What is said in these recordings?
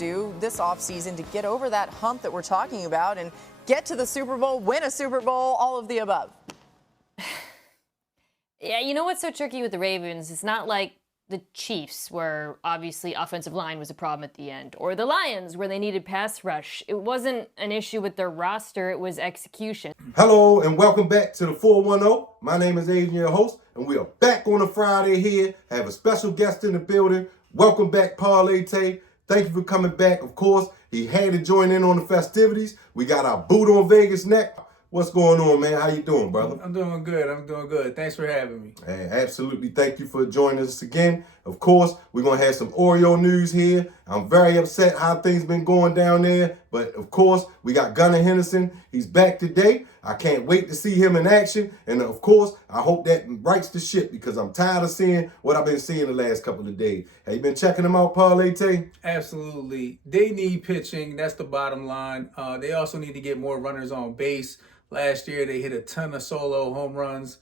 do this offseason to get over that hump that we're talking about and get to the Super Bowl, win a Super Bowl, all of the above? Yeah, you know what's so tricky with the Ravens? It's not like the Chiefs, where obviously offensive line was a problem at the end, or the Lions, where they needed pass rush. It wasn't an issue with their roster, it was execution. Hello and welcome back to the 410. My name is Adrian, your host, and we are back on a Friday here. I have a special guest in the building. Welcome back, Parlay Tay. Thank you for coming back. Of course, he had to join in on the festivities. We got our boot on Vegas neck. What's going on, man? How you doing, brother? I'm doing good. Thanks for having me. Hey, absolutely. Thank you for joining us again. Of course, we're going to have some Oreo news here. I'm very upset how things been going down there. But, of course, we got Gunnar Henderson. He's back today. I can't wait to see him in action. And, of course, I hope that rights the ship because I'm tired of seeing what I've been seeing the last couple of days. Have you been checking them out, Parlay Tay? Absolutely. They need pitching. That's the bottom line. They also need to get more runners on base. Last year, they hit a ton of solo home runs.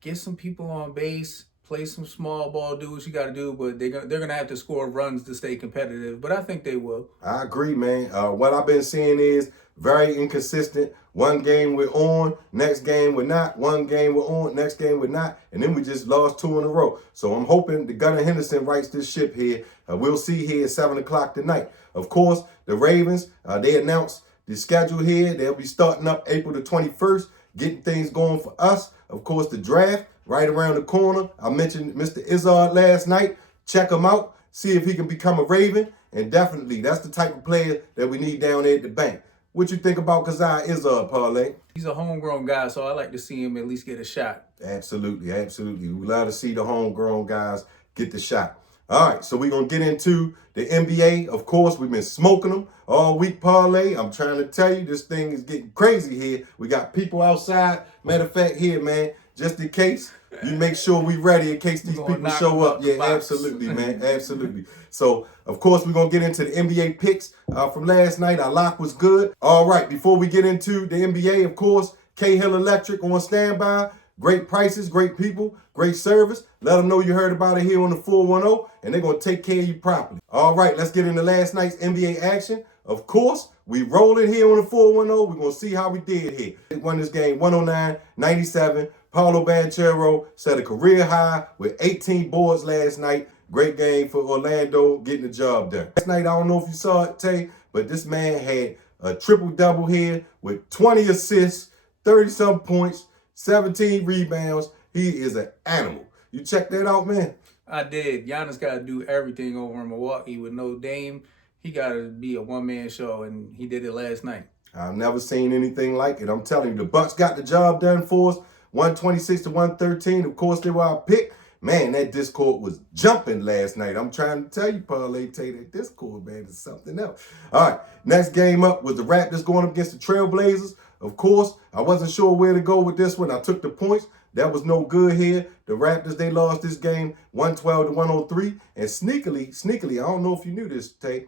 Get some people on base. Play some small ball, do what you got to do, but they're going to have to score runs to stay competitive. But I think they will. I agree, man. What I've been seeing is very inconsistent. One game we're on, next game we're not. One game we're on, next game we're not. And then we just lost 2 in a row. So I'm hoping the Gunnar Henderson rights this ship here. We'll see here at 7 o'clock tonight. Of course, the Ravens, they announced the schedule here. They'll be starting up April the 21st, getting things going for us. Of course, the draft right around the corner. I mentioned Mr. Izzard last night. Check him out. See if he can become a Raven. And definitely, that's the type of player that we need down there at the bank. What you think about Gunnar Izzard, Parlay? He's a homegrown guy, so I like to see him at least get a shot. Absolutely. We love to see the homegrown guys get the shot. All right, so we're going to get into the NBA. Of course, we've been smoking them all week, Parlay. I'm trying to tell you, this thing is getting crazy here. We got people outside. Matter of fact, here, man, just in case, you make sure we ready in case these people show up. Yeah, absolutely, man, absolutely. So, of course, we're going to get into the NBA picks from last night. Our lock was good. All right, before we get into the NBA, of course, K-Hill Electric on standby. Great prices, great people, great service. Let them know you heard about it here on the 410, and they're going to take care of you properly. All right, let's get into last night's NBA action. Of course, we rolling here on the 410. We're going to see how we did here. They won this game 109-97. Paolo Banchero set a career high with 18 boards last night. Great game for Orlando getting the job done. Last night, I don't know if you saw it, Tay, but this man had a triple-double here with 20 assists, 30-some points, 17 rebounds. He is an animal. You check that out, man? I did. Giannis got to do everything over in Milwaukee with no Dame. He got to be a one-man show, and he did it last night. I've never seen anything like it. I'm telling you, the Bucks got the job done for us, 126-113. Of course, they were our pick. Man, that Discord was jumping last night. I'm trying to tell you, Parlay Tay, that Discord, man, is something else. All right, next game up was the Raptors going up against the Trailblazers. Of course, I wasn't sure where to go with this one. I took the points. That was no good here. The Raptors, they lost this game 112-103. And sneakily, I don't know if you knew this, Tay,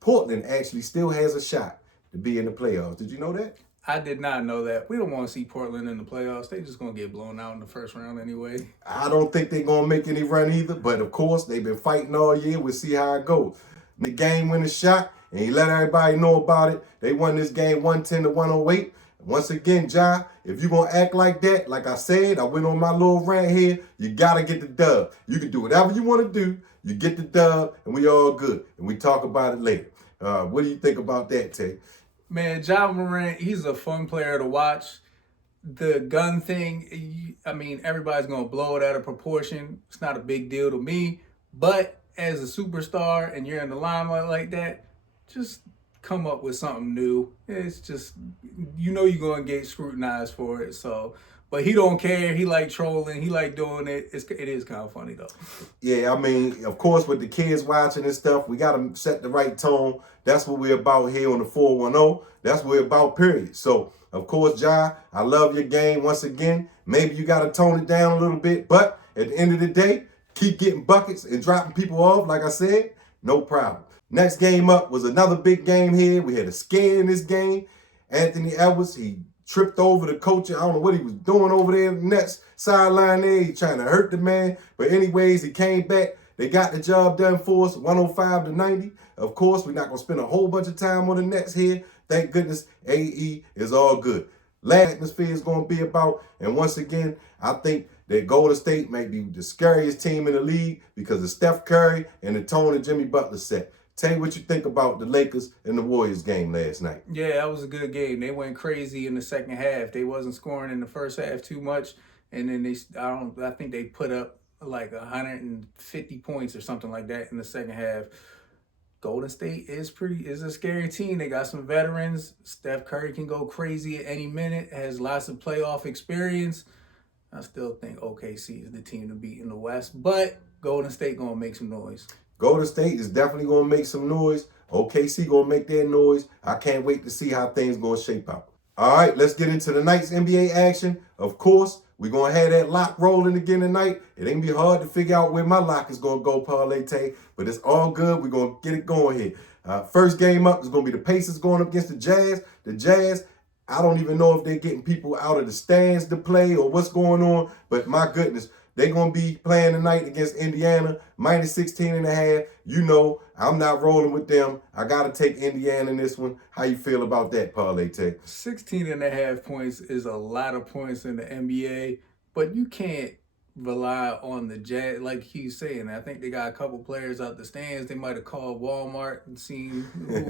Portland actually still has a shot to be in the playoffs. Did you know that? I did not know that. We don't want to see Portland in the playoffs. They just going to get blown out in the first round anyway. I don't think they're going to make any run either. But, of course, they've been fighting all year. We'll see how it goes. The game winning shot, and he let everybody know about it. They won this game 110-108. Once again, Ja, if you're going to act like that, like I said, I went on my little rant here, you got to get the dub. You can do whatever you want to do. You get the dub, and we all good. And we talk about it later. What do you think about that, Tay? Man, Ja Morant, he's a fun player to watch. The gun thing, I mean, everybody's going to blow it out of proportion. It's not a big deal to me. But as a superstar and you're in the limelight like that, just come up with something new. It's just, you know you're going to get scrutinized for it. So, but he don't care. He like trolling. He like doing it. It is kind of funny, though. Yeah, I mean, of course, with the kids watching and stuff, we got to set the right tone. That's what we're about here on the 410. That's what we're about, period. So, of course, Ja, I love your game once again. Maybe you got to tone it down a little bit. But at the end of the day, keep getting buckets and dropping people off, like I said, no problem. Next game up was another big game here. We had a scare in this game. Anthony Edwards, he tripped over the coach. I don't know what he was doing over there in the Nets sideline there. He trying to hurt the man. But anyways, he came back, They got the job done for us, 105-90. Of course, we're not going to spend a whole bunch of time on the Nets here. Thank goodness AE is all good. Last atmosphere is going to be about, and once again, I think that Golden State may be the scariest team in the league because of Steph Curry and the tone that Jimmy Butler set. Tell me what you think about the Lakers and the Warriors game last night. Yeah, that was a good game. They went crazy in the second half. They wasn't scoring in the first half too much, and then I think they put up like 150 points or something like that in the second half. Golden State is a scary team. They got some veterans. Steph Curry can go crazy at any minute, has lots of playoff experience. I still think OKC is the team to beat in the West, but Golden State going to make some noise. Golden State is definitely going to make some noise. OKC going to make their noise. I can't wait to see how things going to shape out. All right, let's get into tonight's NBA action. Of course, we're going to have that lock rolling again tonight. It ain't be hard to figure out where my lock is going to go, Parlay Tay, but it's all good. We're going to get it going here. First game up is going to be the Pacers going up against the Jazz. The Jazz, I don't even know if they're getting people out of the stands to play or what's going on, but my goodness, they're going to be playing tonight against Indiana, minus 16.5. You know, I'm not rolling with them. I got to take Indiana in this one. How you feel about that, Parlay Tech? 16.5 points is a lot of points in the NBA, but you can't rely on the Jazz, like he's saying. I think they got a couple players out the stands. They might have called Walmart and seen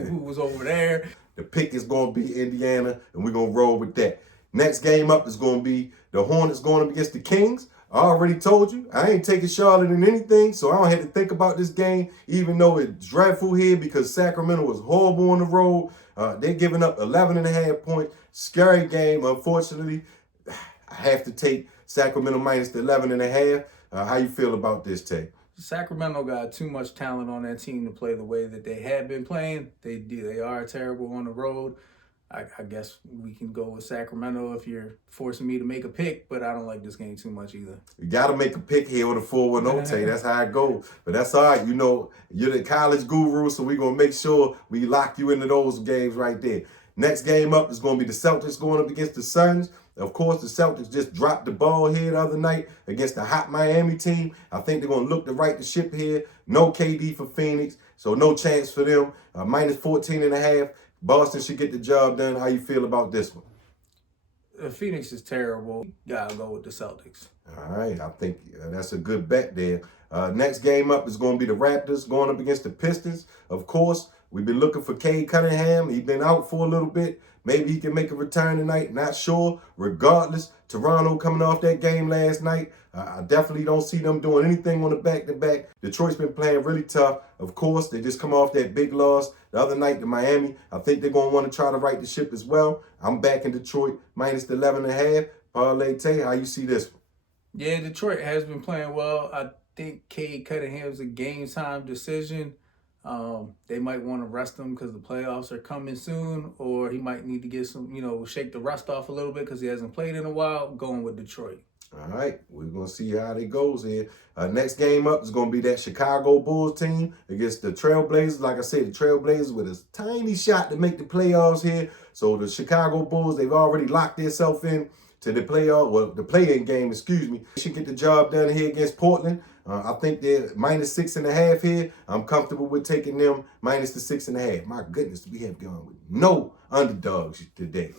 who was over there. The pick is going to be Indiana, and we're going to roll with that. Next game up is going to be the Hornets going up against the Kings. I already told you, I ain't taking Charlotte in anything, so I don't have to think about this game, even though it's dreadful here because Sacramento was horrible on the road. They're giving up 11.5 points. Scary game, unfortunately. I have to take Sacramento minus the 11.5. How you feel about this, Tay? Sacramento got too much talent on that team to play the way that they have been playing. They are terrible on the road. I guess we can go with Sacramento if you're forcing me to make a pick, but I don't like this game too much either. You got to make a pick here with a 4-1-0, Tay. That's how it goes. But that's all right. You know, you're the college guru, so we're going to make sure we lock you into those games right there. Next game up is going to be the Celtics going up against the Suns. Of course, the Celtics just dropped the ball here the other night against the hot Miami team. I think they're going to look to right the ship here. No KD for Phoenix, so no chance for them. Minus 14.5. Boston should get the job done. How you feel about this one? Phoenix is terrible. Gotta go with the Celtics. All right, I think that's a good bet there. Next game up is going to be the Raptors going up against the Pistons. Of course, we've been looking for Cade Cunningham. He's been out for a little bit. Maybe he can make a return tonight. Not sure. Regardless, Toronto coming off that game last night. I definitely don't see them doing anything on the back-to-back. Detroit's been playing really tough. Of course, they just come off that big loss the other night to Miami. I think they're going to want to try to right the ship as well. I'm back in Detroit, minus the 11.5. Parlay Tay, how you see this one? Yeah, Detroit has been playing well. I think Cade Cunningham's a game-time decision. They might want to rest him because the playoffs are coming soon, or he might need to get some, shake the rust off a little bit because he hasn't played in a while. Going with Detroit. All right, we're going to see how it goes here. Next game up is going to be that Chicago Bulls team against the Trailblazers. Like I said, the Trailblazers with a tiny shot to make the playoffs here. So the Chicago Bulls, they've already locked themselves in to the the play-in game, excuse me. They should get the job done here against Portland. I think they're minus 6.5 here. I'm comfortable with taking them minus the 6.5. My goodness, we have gone with no underdogs today.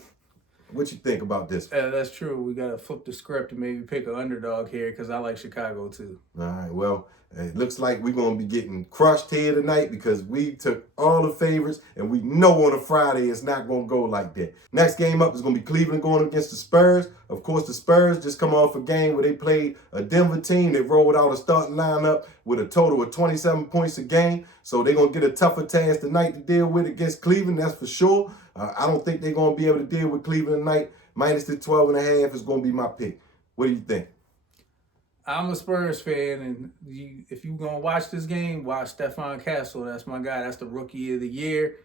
What you think about this? That's true. We got to flip the script and maybe pick an underdog here because I like Chicago too. All right, well, it looks like we're going to be getting crushed here tonight because we took all the favorites and we know on a Friday it's not going to go like that. Next game up is going to be Cleveland going up against the Spurs. Of course, the Spurs just come off a game where they played a Denver team that rolled out a starting lineup with a total of 27 points a game. So they're going to get a tougher task tonight to deal with against Cleveland, that's for sure. I don't think they're going to be able to deal with Cleveland tonight. Minus the 12.5 is going to be my pick. What do you think? I'm a Spurs fan, and if you're going to watch this game, watch Stephon Castle. That's my guy. That's the rookie of the year.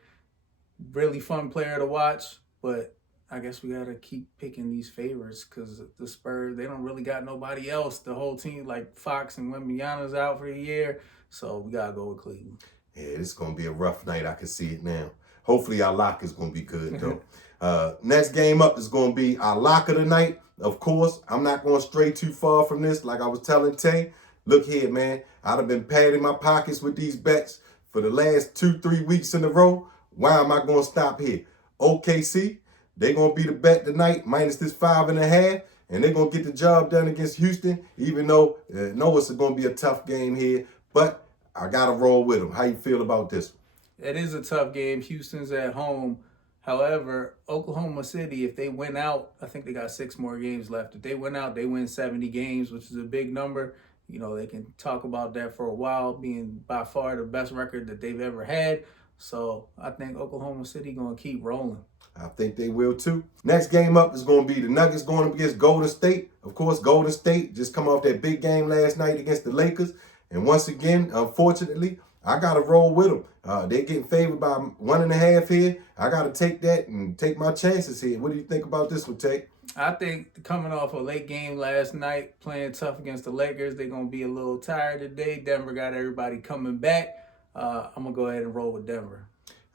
Really fun player to watch, but I guess we got to keep picking these favorites because the Spurs, they don't really got nobody else. The whole team, like Fox and Wembanyama's out for the year, so we got to go with Cleveland. Yeah, it's going to be a rough night. I can see it now. Hopefully our lock is going to be good, though. Next game up is going to be our lock of the night. Of course, I'm not going to stray too far from this. Like I was telling Tay, Look here, man. I'd have been padding my pockets with these bets for the last 2-3 weeks in a row. Why am I going to stop here? OKC, they're going to be the bet tonight, minus this 5.5, and they're going to get the job done against Houston, even though I know it's going to be a tough game here, but I got to roll with them. How you feel about this one? It is a tough game. Houston's at home. However, Oklahoma City, if they win out, I think they got 6 more games left. If they win out, they win 70 games, which is a big number. You know, they can talk about that for a while, being by far the best record that they've ever had. So I think Oklahoma City going to keep rolling. I think they will too. Next game up is going to be the Nuggets going up against Golden State. Of course, Golden State just come off that big game last night against the Lakers. And once again, unfortunately, I got to roll with them. They're getting favored by 1.5 here. I got to take that and take my chances here. What do you think about this one, Tay? I think coming off a late game last night, playing tough against the Lakers, they're going to be a little tired today. Denver got everybody coming back. I'm going to go ahead and roll with Denver.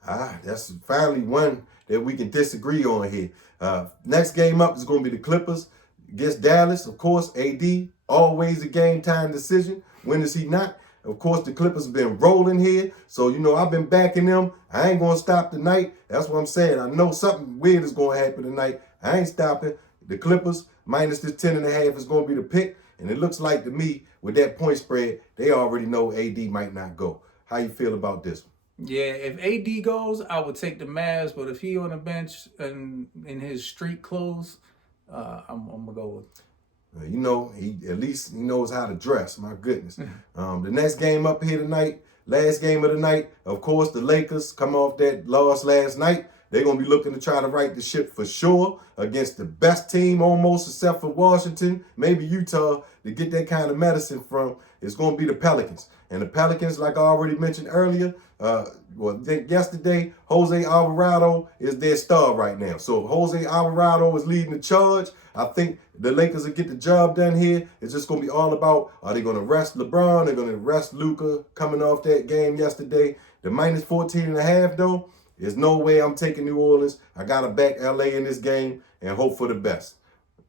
That's finally one that we can disagree on here. Next game up is going to be the Clippers against Dallas. Of course, AD, always a game time decision. When is he not? Of course, the Clippers have been rolling here. So, you know, I've been backing them. I ain't going to stop tonight. That's what I'm saying. I know something weird is going to happen tonight. I ain't stopping. The Clippers minus this 10.5 is going to be the pick. And it looks like to me, with that point spread, they already know AD might not go. How you feel about this one? Yeah, if AD goes, I would take the Mavs. But if he on the bench and in his street clothes, I'm going to go with. You know, he at least he knows how to dress. My goodness. The next game up here tonight, last game of the night, of course, the Lakers come off that loss last night. They're going to be looking to try to right the ship for sure against the best team almost except for Washington, maybe Utah, to get that kind of medicine from. It's going to be the Pelicans. And the Pelicans, like I already mentioned earlier, I think yesterday, Jose Alvarado is their star right now. So if Jose Alvarado is leading the charge, I think the Lakers will get the job done here. It's just going to be all about, are they going to rest LeBron? They're going to rest Luka coming off that game yesterday. The minus 14.5, though, there's no way I'm taking New Orleans. I got to back LA in this game and hope for the best.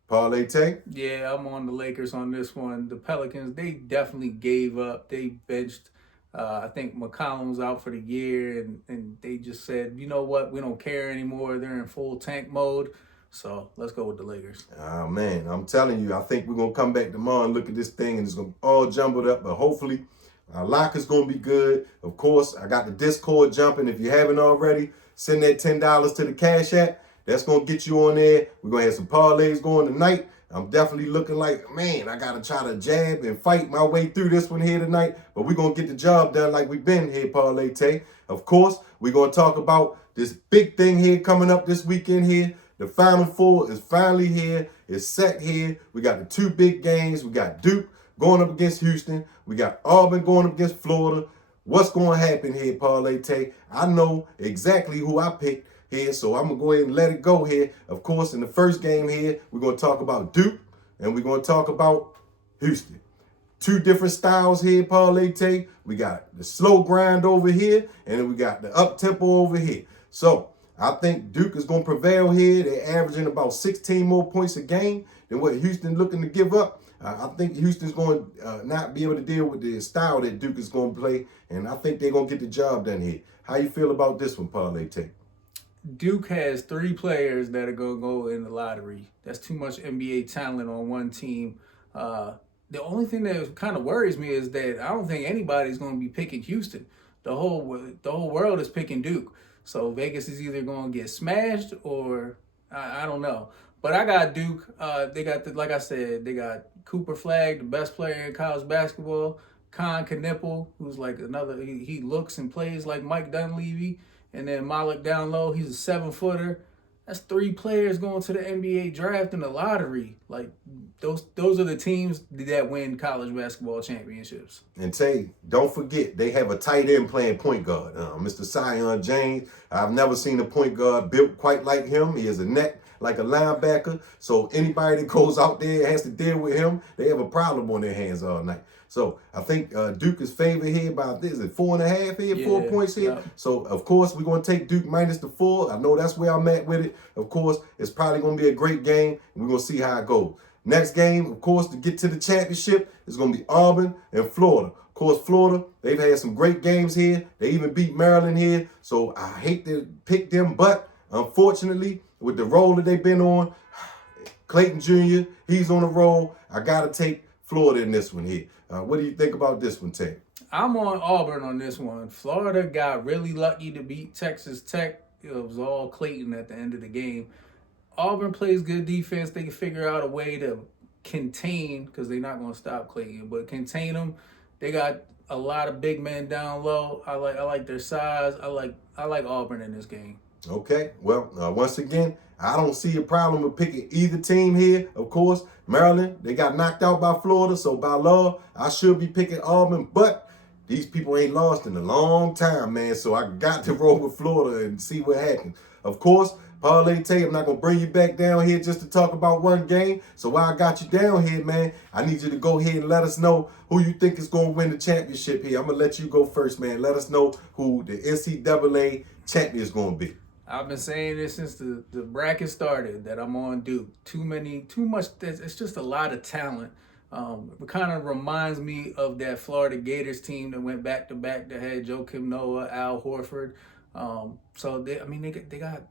Parlay Tay? Yeah, I'm on the Lakers on this one. The Pelicans, they definitely gave up. They benched, I think McCollum's out for the year, and they just said, you know what, we don't care anymore. They're in full tank mode. So let's go with the Lakers. Oh, man, I'm telling you, I think we're going to come back tomorrow and look at this thing, and it's going to be all jumbled up. But hopefully, our lock is going to be good. Of course, I got the Discord jumping. If you haven't already, send that $10 to the Cash App. That's going to get you on there. We're going to have some parlays going tonight. I'm definitely looking like, man, I got to try to jab and fight my way through this one here tonight. But we're going to get the job done like we've been here, Parlay Tay. Of course, we're going to talk about this big thing here coming up this weekend here. The Final Four is finally here. It's set here. We got the 2 big games. We got Duke going up against Houston. We got Auburn going up against Florida. What's going to happen here, Parlay Tay? I know exactly who I picked here, so I'm going to go ahead and let it go here. Of course, in the first game here, we're going to talk about Duke, and we're going to talk about Houston. 2 different styles here, Parlay Tay. We got the slow grind over here, and then we got the up-tempo over here. So I think Duke is going to prevail here. They're averaging about 16 more points a game than what Houston looking to give up. I think Houston's going to not be able to deal with the style that Duke is going to play, and I think they're going to get the job done here. How you feel about this one, Parlay Tay? Duke has 3 players that are going to go in the lottery. That's too much NBA talent on one team. The only thing that kind of worries me is that I don't think anybody's going to be picking Houston. The whole world is picking Duke. So Vegas is either going to get smashed or I don't know. But I got Duke. They got, like I said, they got Cooper Flagg, the best player in college basketball. Con Knipple, who's like another, he looks and plays like Mike Dunleavy. And then Malik down low, he's a 7-footer. That's 3 players going to the NBA draft in the lottery. Like, those are the teams that win college basketball championships. And Tay, don't forget, they have a tight end playing point guard, Mr. Sion James. I've never seen a point guard built quite like him. He has a neck like a linebacker. So anybody that goes out there and has to deal with him, they have a problem on their hands all night. So I think Duke is favored here by, is it 4.5 here, Yeah, 4 points here? yeah. So, of course, we're going to take Duke minus the 4. I know that's where I'm at with it. Of course, it's probably going to be a great game, and we're going to see how it goes. Next game, of course, to get to the championship is going to be Auburn and Florida. Of course, Florida, they've had some great games here. They even beat Maryland here. So I hate to pick them, but unfortunately, with the role that they've been on, Clayton Jr., he's on a roll. I got to take Florida in this one here. What do you think about this one, Tay? I'm on Auburn on this one. Florida got really lucky to beat Texas Tech. It was all Clayton at the end of the game. Auburn plays good defense. They can figure out a way to contain, because they're not going to stop Clayton, but contain them. They got a lot of big men down low. I like their size. I like Auburn in this game. Okay, well, once again, I don't see a problem with picking either team here. Of course, Maryland, they got knocked out by Florida, so by law, I should be picking Auburn, but these people ain't lost in a long time, man, so I got to roll with Florida and see what happens. Of course, Parlay Tay, I'm not going to bring you back down here just to talk about one game. So while I got you down here, man, I need you to go ahead and let us know who you think is going to win the championship here. I'm going to let you go first, man. Let us know who the NCAA champion is going to be. I've been saying this since the bracket started, that I'm on Duke. Too much. It's just a lot of talent. It kind of reminds me of that Florida Gators team that went back-to-back that had Joakim Noah, Al Horford. So they got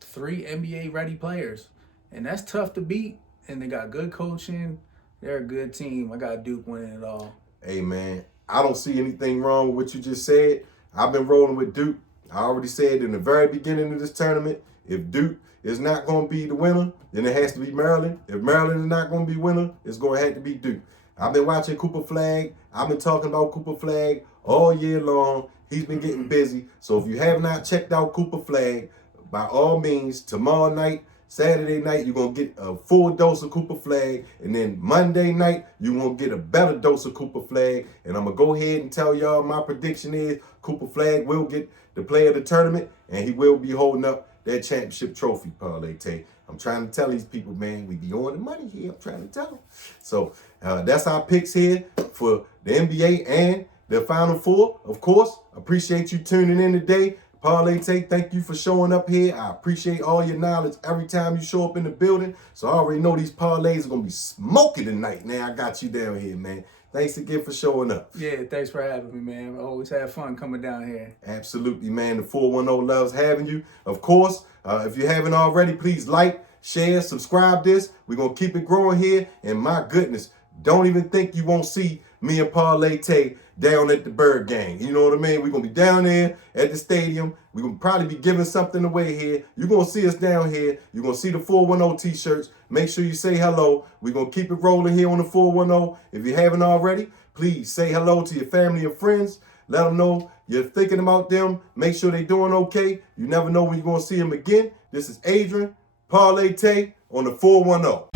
3 NBA-ready players, and that's tough to beat. And they got good coaching. They're a good team. I got Duke winning it all. Hey, man, I don't see anything wrong with what you just said. I've been rolling with Duke. I already said in the very beginning of this tournament, if Duke is not going to be the winner, then it has to be Maryland. If Maryland is not going to be winner, it's going to have to be Duke. I've been watching Cooper Flagg. I've been talking about Cooper Flagg all year long. He's been getting busy. So if you have not checked out Cooper Flagg, by all means, tomorrow night, Saturday night, you're going to get a full dose of Cooper Flagg. And then Monday night, you're going to get a better dose of Cooper Flagg. And I'm going to go ahead and tell y'all my prediction is Cooper Flagg will get the player of the tournament, and he will be holding up that championship trophy, Parlay Tay. I'm trying to tell these people, man, we be on the money here. I'm trying to tell them. So that's our picks here for the NBA and the Final Four. Of course, appreciate you tuning in today. Parlay Tay, thank you for showing up here. I appreciate all your knowledge every time you show up in the building. So I already know these parlays are going to be smoking tonight. Now I got you down here, man. Thanks again for showing up. Yeah, thanks for having me, man. I always have fun coming down here. Absolutely, man. The 410 loves having you. Of course, if you haven't already, please like, share, subscribe this. We're going to keep it growing here. And my goodness, don't even think you won't see me and Parlay Tay down at the Bird Gang. You know what I mean? We're going to be down there at the stadium. We're going to probably be giving something away here. You're going to see us down here. You're going to see the 410 t-shirts. Make sure you say hello. We're going to keep it rolling here on the 410. If you haven't already, please say hello to your family and friends. Let them know you're thinking about them. Make sure they're doing okay. You never know when you're going to see them again. This is Adrian, Parlay Tay on the 410.